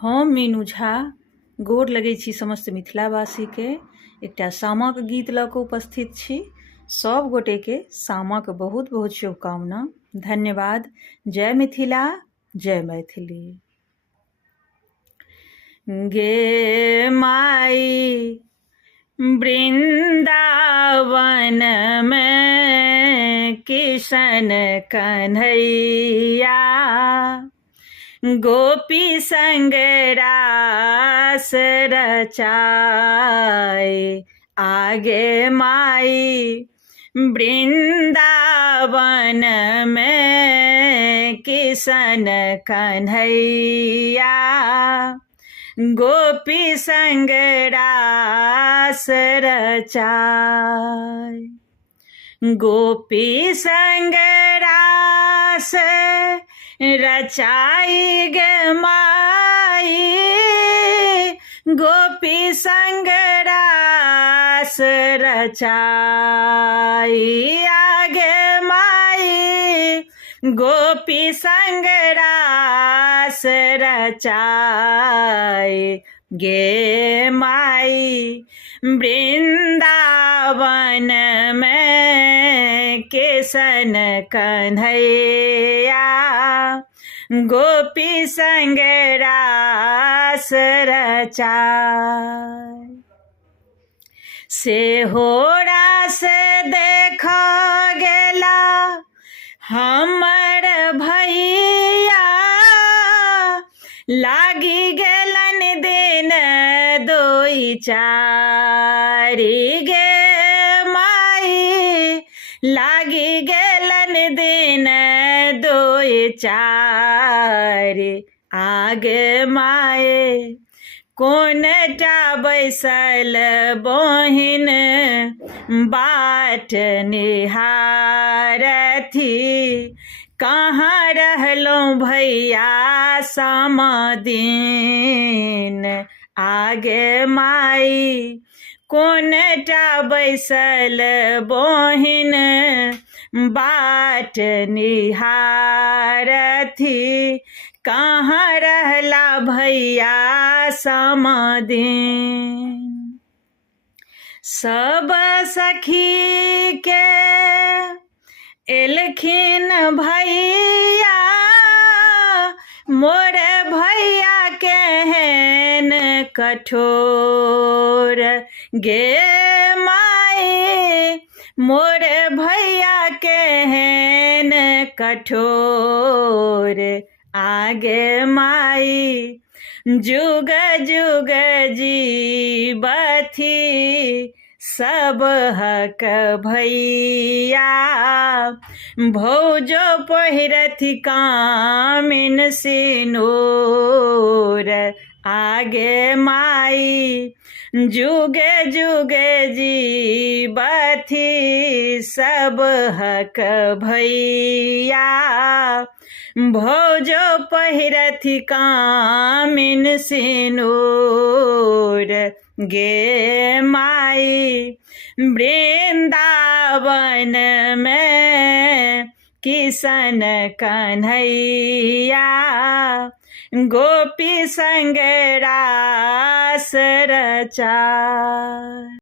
हम मीनू झा गोर लगै छी समस्त मिथिलावासी के एकटा सामाक गीत लऽ कऽ उपस्थित छी। सब गोटे के सामाक बहुत बहुत शुभकामना। धन्यवाद। जय मिथिला, जय मैथिली। गे माई वृंदावन में किशन कन्हैया, गोपी संग रास रचाए। आगे माई वृंदावन में किशन कन्हैया, गोपी संग रास रचाए। गोपी संग रास रचाई गे माई, गोपी संग रास रचाई। आगे माई गोपी संग रास रचाई। गे माई वृंदावन में किशन कन्हैया, गोपी संग रास रचाए। से होरा से देखा गेला हमर भैया, लागी गेलन दिन दोई चारी। गे माई लागी गेलन दिन दोई चारी। आगे माए कोनटा बैसल बहिन बाट निहारथी, कहाँ रहलहुँ भैया समदिन। आगे माई कोनटा बैसल बहिन बाट निहारथी, कहाँ रहला भैया समदिन। सब सखी के एलखिन भैया, मोर भैया केहन कठोर। गे माई मोर भैया केहन कठोर। आगे माई जुग जुग जीवथी, सब हक भैया, भौजो पहिरथी कामिन सिनूर। आगे माई जुगे जुगे जीवथी, सब हक भैया, भौजो पहिरथी कामिन सिनूर। गे माई वृंदावन में किशन कन्हैया, गोपी संग रास रचाए।